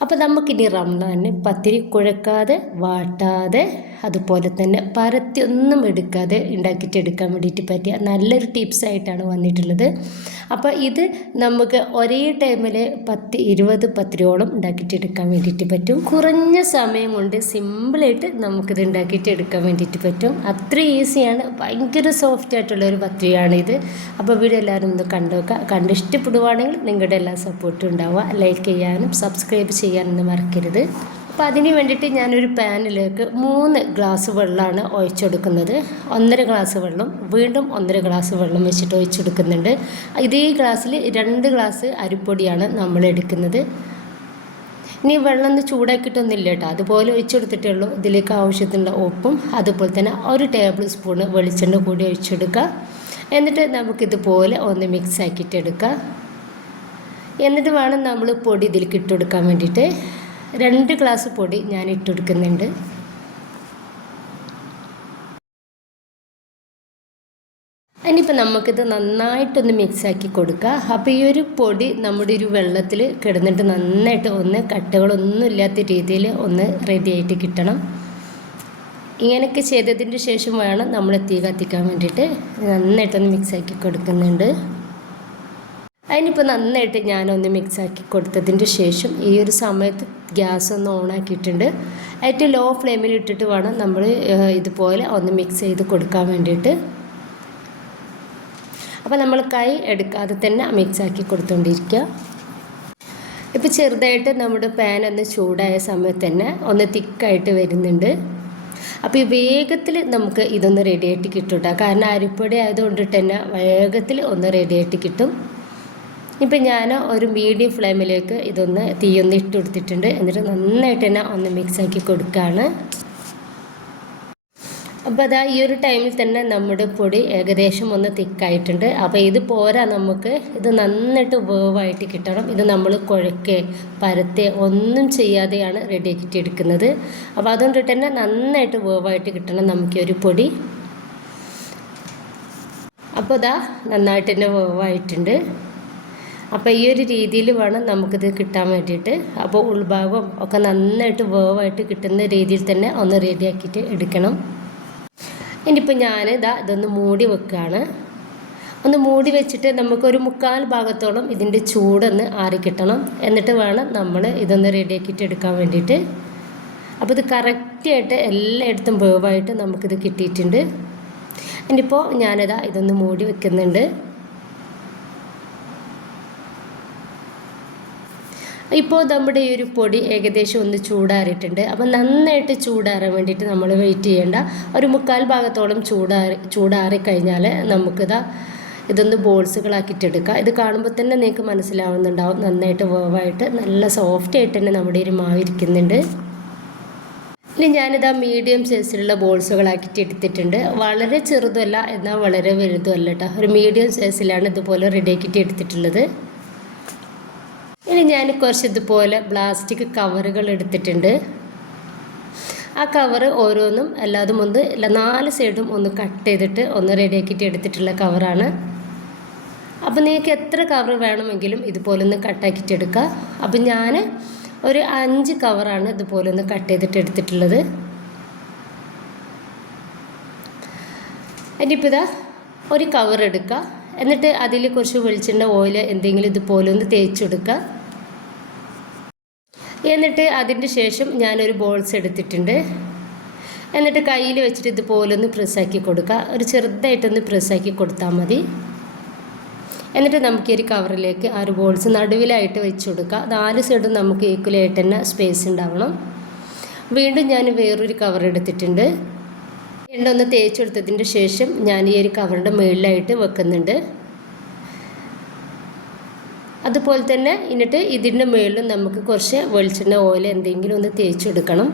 അപ്പോൾ നമുക്കിനി റംസാന് പത്തിരി കുഴക്കാതെ വാട്ടാതെ അതുപോലെ തന്നെ പരത്തി ഒന്നും എടുക്കാതെ ഉണ്ടാക്കിയിട്ട് എടുക്കാൻ വേണ്ടിയിട്ട് പറ്റിയ നല്ലൊരു ടിപ്സ് ആയിട്ടാണ് വന്നിട്ടുള്ളത്. അപ്പോൾ ഇത് നമുക്ക് ഒരേ ടൈമിൽ പത്ത് ഇരുപത് പത്തിരിയോളം ഉണ്ടാക്കിയിട്ട് എടുക്കാൻ വേണ്ടിയിട്ട് പറ്റും. കുറഞ്ഞ സമയം കൊണ്ട് സിമ്പിളായിട്ട് നമുക്കിത് ഉണ്ടാക്കിയിട്ട് എടുക്കാൻ വേണ്ടിയിട്ട് പറ്റും. അത്ര ഈസിയാണ്. ഭയങ്കര സോഫ്റ്റ് ആയിട്ടുള്ള ഒരു പത്തിരിയാണിത്. അപ്പോൾ വീഡിയോ എല്ലാവരും ഒന്ന് കണ്ട് ഇഷ്ടപ്പെടുവാണെങ്കിൽ നിങ്ങളുടെ എല്ലാ സപ്പോർട്ടും ഉണ്ടാവുക. ലൈക്ക് ചെയ്യാനും സബ്സ്ക്രൈബ് ചെയ്യാനൊന്നും മറക്കരുത്. അപ്പോൾ അതിന് വേണ്ടിയിട്ട് ഞാനൊരു പാനിലേക്ക് മൂന്ന് ഗ്ലാസ് വെള്ളമാണ് ഒഴിച്ചെടുക്കുന്നത്. ഒന്നര ഗ്ലാസ് വെള്ളം വീണ്ടും ഒന്നര ഗ്ലാസ് വെള്ളം വെച്ചിട്ട് ഒഴിച്ചെടുക്കുന്നുണ്ട്. ഇതേ ഗ്ലാസ്സിൽ രണ്ട് ഗ്ലാസ് അരിപ്പൊടിയാണ് നമ്മൾ എടുക്കുന്നത്. ഇനി വെള്ളം ഒന്ന് ചൂടാക്കിയിട്ടൊന്നുമില്ല കേട്ടോ. അതുപോലെ ഒഴിച്ചെടുത്തിട്ടേ ഉള്ളൂ. ഇതിലേക്ക് ആവശ്യത്തിനുള്ള ഉപ്പും അതുപോലെ തന്നെ ഒരു ടേബിൾ സ്പൂണ് വെളിച്ചെണ്ണ കൂടി ഒഴിച്ചെടുക്കുക. എന്നിട്ട് നമുക്കിതുപോലെ ഒന്ന് മിക്സ് ആക്കിയിട്ട് എടുക്കുക. എന്നിട്ട് വേണം നമ്മൾ പൊടി ഇതിലേക്ക് ഇട്ട് കൊടുക്കാൻ വേണ്ടിയിട്ട്. രണ്ട് ഗ്ലാസ് പൊടി ഞാൻ ഇട്ട് കൊടുക്കുന്നുണ്ട് ഇനിയിപ്പോൾ നമുക്കിത് നന്നായിട്ടൊന്ന് മിക്സാക്കി കൊടുക്കുക അപ്പോൾ ഈ ഒരു പൊടി നമ്മുടെ ഒരു വെള്ളത്തിൽ കിടന്നിട്ട് നന്നായിട്ട് ഒന്ന് കട്ടകളൊന്നും ഇല്ലാത്ത രീതിയിൽ ഒന്ന് റെഡിയായിട്ട് കിട്ടണം. ഇങ്ങനെയൊക്കെ ചെയ്തതിന്റെ ശേഷം വേണം നമ്മൾ തീ കത്തിക്കാൻ വേണ്ടിയിട്ട് നന്നായിട്ടൊന്ന് മിക്സാക്കി കൊടുക്കുന്നുണ്ട്. അതിനിപ്പോൾ നന്നായിട്ട് ഞാനൊന്ന് മിക്സാക്കി കൊടുത്തതിന്റെ ശേഷം ഈ ഒരു സമയത്ത് ഗ്യാസ് ഒന്ന് ഓണാക്കിയിട്ടുണ്ട് ഏറ്റവും ലോ ഫ്ലെയിമിൽ ഇട്ടിട്ട് വേണം നമ്മൾ ഇതുപോലെ ഒന്ന് മിക്സ് ചെയ്ത് കൊടുക്കാൻ വേണ്ടിയിട്ട്. അപ്പോൾ നമ്മൾ കൈ എടുക്കാതെ തന്നെ മിക്സാക്കി കൊടുത്തുകൊണ്ടിരിക്കുക ഇപ്പോൾ ചെറുതായിട്ട് നമ്മുടെ പാൻ ഒന്ന് ചൂടായ സമയത്ത് തന്നെ ഒന്ന് തിക്കായിട്ട് വരുന്നുണ്ട്. അപ്പോൾ ഈ വേഗത്തിൽ നമുക്ക് ഇതൊന്ന് റെഡിയായിട്ട് കിട്ടും കേട്ടോ കാരണം അരിപ്പൊടി ആയതുകൊണ്ട് തന്നെ വേഗത്തിൽ ഒന്ന് റെഡിയായിട്ട് കിട്ടും. ഇപ്പം ഞാൻ ഒരു മീഡിയം ഫ്ലെയിമിലേക്ക് ഇതൊന്ന് തീയൊന്ന് ഇട്ട് കൊടുത്തിട്ടുണ്ട്. എന്നിട്ട് നന്നായിട്ട് തന്നെ ഒന്ന് മിക്സാക്കി കൊടുക്കുകയാണ് അപ്പോൾ അതാ ഈ ഒരു ടൈമിൽ തന്നെ നമ്മുടെ പൊടി ഏകദേശം ഒന്ന് തിക്കായിട്ടുണ്ട്. അപ്പോൾ ഇത് പോരാ നമുക്ക്. ഇത് നന്നായിട്ട് വേവായിട്ട് കിട്ടണം. ഇത് നമ്മൾ കുഴക്കെ പരത്തെ ഒന്നും ചെയ്യാതെയാണ് റെഡിയാക്കിയിട്ട് എടുക്കുന്നത്. അപ്പോൾ അതുകൊണ്ട് തന്നെ നന്നായിട്ട് വേവായിട്ട് കിട്ടണം നമുക്ക് ഒരു പൊടി. അപ്പോൾ ഇതാ നന്നായിട്ട് തന്നെ വേവായിട്ടുണ്ട് അപ്പോൾ ഈ ഒരു രീതിയിൽ വേണം നമുക്കിത് കിട്ടാൻ വേണ്ടിയിട്ട്. അപ്പോൾ ഉൾഭാഗം ഒക്കെ നന്നായിട്ട് വേവായിട്ട് കിട്ടുന്ന രീതിയിൽ തന്നെ ഒന്ന് റെഡിയാക്കിയിട്ട് എടുക്കണം. ഇനിയിപ്പോൾ ഞാൻ ഇതാ ഇതൊന്ന് മൂടി വെക്കുകയാണ് ഒന്ന് മൂടി വെച്ചിട്ട് നമുക്കൊരു മുക്കാൽ ഭാഗത്തോളം ഇതിന്റെ ചൂടൊന്ന് ആറിക്കിട്ടണം എന്നിട്ട് വേണം നമ്മൾ ഇതൊന്ന് റെഡിയാക്കിയിട്ട് എടുക്കാൻ വേണ്ടിയിട്ട്. അപ്പോൾ ഇത് കറക്റ്റായിട്ട് എല്ലായിടത്തും വേവായിട്ട് നമുക്കിത് കിട്ടിയിട്ടുണ്ട്. ഇനിയിപ്പോൾ ഞാനിതാ ഇതൊന്ന് മൂടി വെക്കുന്നുണ്ട്. ഇപ്പോൾ നമ്മുടെ ഈ ഒരു പൊടി ഏകദേശം ഒന്ന് ചൂടാറിയിട്ടുണ്ട്. അപ്പോൾ നന്നായിട്ട് ചൂടാറാൻ വേണ്ടിയിട്ട് നമ്മൾ വെയിറ്റ് ചെയ്യേണ്ട. ഒരു മുക്കാൽ ഭാഗത്തോളം ചൂടാറി ചൂടാറി കഴിഞ്ഞാൽ നമുക്കിതാ ഇതൊന്ന് ബോൾസുകളാക്കിയിട്ടെടുക്കുക ഇത് കാണുമ്പോൾ തന്നെ നിങ്ങൾക്ക് മനസ്സിലാവുന്നുണ്ടാവും. നന്നായിട്ട് വേവായിട്ട് നല്ല സോഫ്റ്റ് ആയിട്ട് തന്നെ നമ്മുടെ ഒരു മാവിരിക്കുന്നുണ്ട് ഇനി ഞാനിതാ മീഡിയം സൈസിലുള്ള ബോൾസുകളാക്കിയിട്ട് എടുത്തിട്ടുണ്ട്. വളരെ ചെറുതല്ല എന്നാൽ വളരെ വലുതുമല്ല കേട്ടോ ഒരു മീഡിയം സൈസിലാണ് ഇതുപോലെ റെഡിയാക്കിയിട്ട് എടുത്തിട്ടുള്ളത്. ഇനി ഞാൻ കുറച്ച് ഇതുപോലെ പ്ലാസ്റ്റിക് കവറുകൾ എടുത്തിട്ടുണ്ട്. ആ കവർ ഓരോന്നും എല്ലാതും ഒന്ന് നാല് സൈഡും ഒന്ന് കട്ട് ചെയ്തിട്ട് ഒന്ന് റെഡിയാക്കിയിട്ട് എടുത്തിട്ടുള്ള കവറാണ് അപ്പോൾ നിങ്ങൾക്ക് എത്ര കവർ വേണമെങ്കിലും ഇതുപോലെ ഒന്ന് കട്ടാക്കിയിട്ട് എടുക്കുക അപ്പം ഞാൻ ഒരു അഞ്ച് കവറാണ് ഇതുപോലെ ഒന്ന് കട്ട് ചെയ്തിട്ട് എടുത്തിട്ടുള്ളത്. ഇനിയിപ്പോൾ ഇതാ ഒരു കവർ എടുക്കുക എന്നിട്ട് അതിൽ കുറച്ച് വെളിച്ചെണ്ണ ഓയിൽ എന്തെങ്കിലും ഇതുപോലെ ഒന്ന് തേച്ചെടുക്കുക എന്നിട്ട് അതിന്റെ ശേഷം ഞാനൊരു ബോൾസ് എടുത്തിട്ടുണ്ട്. എന്നിട്ട് കയ്യിൽ വെച്ചിട്ട് ഇതുപോലെ ഒന്ന് പ്രസ്സാക്കി കൊടുക്കുക. ഒരു ചെറുതായിട്ടൊന്ന് പ്രസ്സാക്കി കൊടുത്താൽ മതി. എന്നിട്ട് നമുക്ക് ഈ ഒരു കവറിലേക്ക് ആ ഒരു ബോൾസ് നടുവിലായിട്ട് വെച്ച് കൊടുക്കുക. നാല് സൈഡും നമുക്ക് ഈക്വലായിട്ട് തന്നെ സ്പേസ് ഉണ്ടാവണം. വീണ്ടും ഞാൻ വേറൊരു കവർ എടുത്തിട്ടുണ്ട്. എണ്ണ ഒന്ന് തേച്ചെടുത്തതിന്റെ ശേഷം ഞാൻ ഈ ഒരു കവറിന്റെ മുകളിലായിട്ട് വെക്കുന്നുണ്ട്. അതുപോലെ തന്നെ എന്നിട്ട് ഇതിന്റെ മുകളിലും നമുക്ക് കുറച്ച് വെളിച്ചെണ്ണ ഓയിൽ എന്തെങ്കിലും ഒന്ന് തേച്ചെടുക്കണം.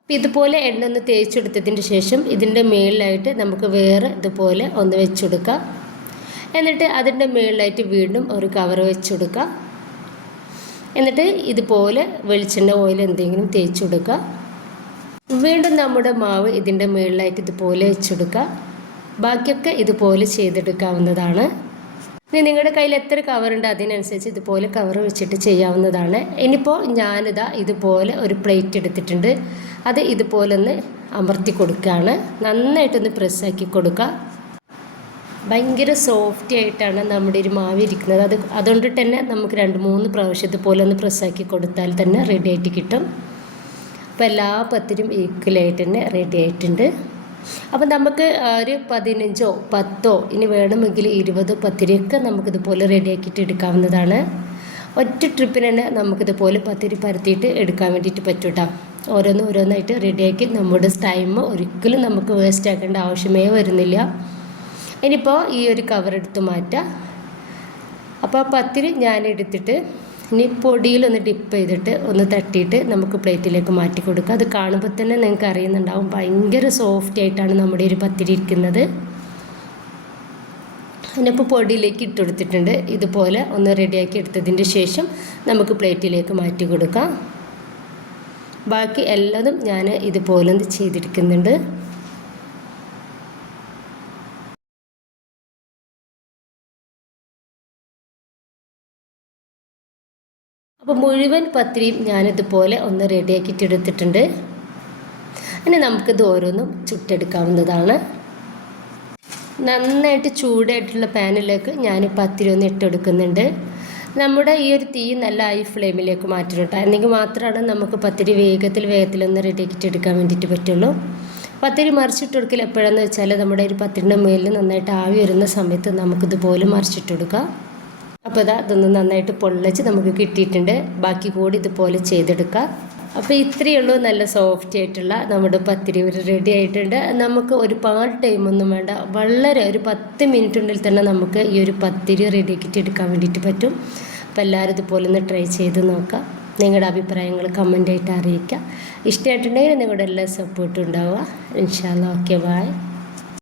അപ്പം ഇതുപോലെ എണ്ണ ഒന്ന് തേച്ചെടുത്തതിന് ശേഷം ഇതിന്റെ മുകളിലായിട്ട് നമുക്ക് വേറെ ഇതുപോലെ ഒന്ന് വെച്ചെടുക്കാം. എന്നിട്ട് അതിന്റെ മുകളിലായിട്ട് വീണ്ടും ഒരു കവർ വെച്ചെടുക്കുക എന്നിട്ട് ഇതുപോലെ വെളിച്ചെണ്ണ ഓയിൽ എന്തെങ്കിലും തേച്ചെടുക്കാം. വീണ്ടും നമ്മുടെ മാവ് ഇതിന്റെ മുകളിലായിട്ട് ഇതുപോലെ വെച്ചെടുക്കുക ബാക്കിയൊക്കെ ഇതുപോലെ ചെയ്തെടുക്കാവുന്നതാണ്. ഇനി നിങ്ങളുടെ കയ്യിൽ എത്ര കവറുണ്ട് അതിനനുസരിച്ച് ഇതുപോലെ കവർ വെച്ചിട്ട് ചെയ്യാവുന്നതാണ്. ഇനിയിപ്പോൾ ഞാനിതാ ഇതുപോലെ ഒരു പ്ലേറ്റ് എടുത്തിട്ടുണ്ട്. അത് ഇതുപോലെ ഒന്ന് അമർത്തി കൊടുക്കുകയാണ്. നന്നായിട്ടൊന്ന് പ്രസ്സാക്കി കൊടുക്കുക. ഭയങ്കര സോഫ്റ്റ് ആയിട്ടാണ് നമ്മുടെ ഒരു മാവ് ഇരിക്കുന്നത്. അത് അതുകൊണ്ട് തന്നെ നമുക്ക് രണ്ട് മൂന്ന് പ്രാവശ്യം ഇതുപോലെ ഒന്ന് പ്രസ്സാക്കി കൊടുത്താൽ തന്നെ റെഡി ആയിട്ട് കിട്ടും. അപ്പോൾ എല്ലാ പത്തിരും ഈക്വലായിട്ട് തന്നെ റെഡി ആയിട്ടുണ്ട്. അപ്പം നമുക്ക് ഒരു പതിനഞ്ചോ പത്തോ ഇനി വേണമെങ്കിൽ ഇരുപതോ പത്തിരിയൊക്കെ നമുക്കിതുപോലെ റെഡിയാക്കിയിട്ട് എടുക്കാവുന്നതാണ്. ഒറ്റ ട്രിപ്പിന് തന്നെ നമുക്കിതുപോലെ പത്തിരി പരത്തിയിട്ട് എടുക്കാൻ വേണ്ടിയിട്ട് പറ്റും കേട്ടോ ഓരോന്ന് ഓരോന്നായിട്ട് റെഡിയാക്കി നമ്മുടെ ടൈം ഒരിക്കലും നമുക്ക് വേസ്റ്റ് ആക്കേണ്ട ആവശ്യമേ വരുന്നില്ല. ഇനിയിപ്പോൾ ഈ ഒരു കവർ എടുത്ത് മാറ്റാം. അപ്പോൾ ആ പത്തിരി ഞാൻ എടുത്തിട്ട് ഇനി പൊടിയിൽ ഒന്ന് ഡിപ്പ് ചെയ്തിട്ട് ഒന്ന് തട്ടിയിട്ട് നമുക്ക് പ്ലേറ്റിലേക്ക് മാറ്റി കൊടുക്കുക. അത് കാണുമ്പോൾ തന്നെ നിങ്ങൾക്ക് അറിയുന്നുണ്ടാവും. ഭയങ്കര സോഫ്റ്റ് ആയിട്ടാണ് നമ്മുടെ ഒരു പത്തിരി ഇരിക്കുന്നത്. അതിനിപ്പോൾ പൊടിയിലേക്ക് ഇട്ട് കൊടുത്തിട്ടുണ്ട്. ഇതുപോലെ ഒന്ന് റെഡിയാക്കി എടുത്തതിന്റെ ശേഷം നമുക്ക് പ്ലേറ്റിലേക്ക് മാറ്റി കൊടുക്കാം. ബാക്കി എല്ലാതും ഞാൻ ഇതുപോലെ ഒന്ന് ചെയ്തെടുക്കുന്നുണ്ട് അപ്പോൾ മുഴുവൻ പത്തിരിയും ഞാനിതുപോലെ ഒന്ന് റെഡിയാക്കിയിട്ട് എടുത്തിട്ടുണ്ട്. ഇനി നമുക്കിത് ഓരോന്നും ചുട്ടെടുക്കാവുന്നതാണ്. നന്നായിട്ട് ചൂടായിട്ടുള്ള പാനിലേക്ക് ഞാൻ പത്തിരി ഒന്ന് ഇട്ടെടുക്കുന്നുണ്ട്. നമ്മുടെ ഈ ഒരു തീ നല്ല ഹൈ ഫ്ലെയിമിലേക്ക് മാറ്റണം എന്നെങ്കിൽ മാത്രമാണ് നമുക്ക് പത്തിരി വേഗത്തിൽ വേഗത്തിലൊന്ന് റെഡിയാക്കിയിട്ട് എടുക്കാൻ വേണ്ടിയിട്ട് പറ്റുള്ളൂ. പത്തിരി മറിച്ചിട്ട് കൊടുക്കൽ എപ്പോഴാണെന്ന് വെച്ചാൽ നമ്മുടെ ഒരു പത്തിരിന്റെ മേലിൽ നന്നായിട്ട് ആവി വരുന്ന സമയത്ത് നമുക്കിതുപോലെ മറിച്ചിട്ട് കൊടുക്കാം. അപ്പോൾ ഇതാ ഇതൊന്ന് നന്നായിട്ട് പൊള്ളിച്ച് നമുക്ക് കിട്ടിയിട്ടുണ്ട്. ബാക്കി കൂടി ഇതുപോലെ ചെയ്തെടുക്കാം. അപ്പോൾ ഇത്രയേ ഉള്ളൂ. നല്ല സോഫ്റ്റ് ആയിട്ടുള്ള നമ്മുടെ പത്തിരി ഒരു റെഡി ആയിട്ടുണ്ട്. നമുക്ക് ഒരുപാട് ടൈമൊന്നും വേണ്ട. വളരെ ഒരു പത്ത് മിനിറ്റിനുള്ളിൽ തന്നെ നമുക്ക് ഈ ഒരു പത്തിരി റെഡിയാക്കിയിട്ട് എടുക്കാൻ വേണ്ടിയിട്ട് പറ്റും. അപ്പോൾ എല്ലാവരും ഇതുപോലെ ഒന്ന് ട്രൈ ചെയ്ത് നോക്കാം. നിങ്ങളുടെ അഭിപ്രായങ്ങൾ കമന്റായിട്ട് അറിയിക്കുക ഇഷ്ടമായിട്ടുണ്ടെങ്കിൽ നിങ്ങളുടെ എല്ലാ സപ്പോർട്ടും ഉണ്ടാവുക. ഇൻഷാല്ല ഓക്കെ ബായ്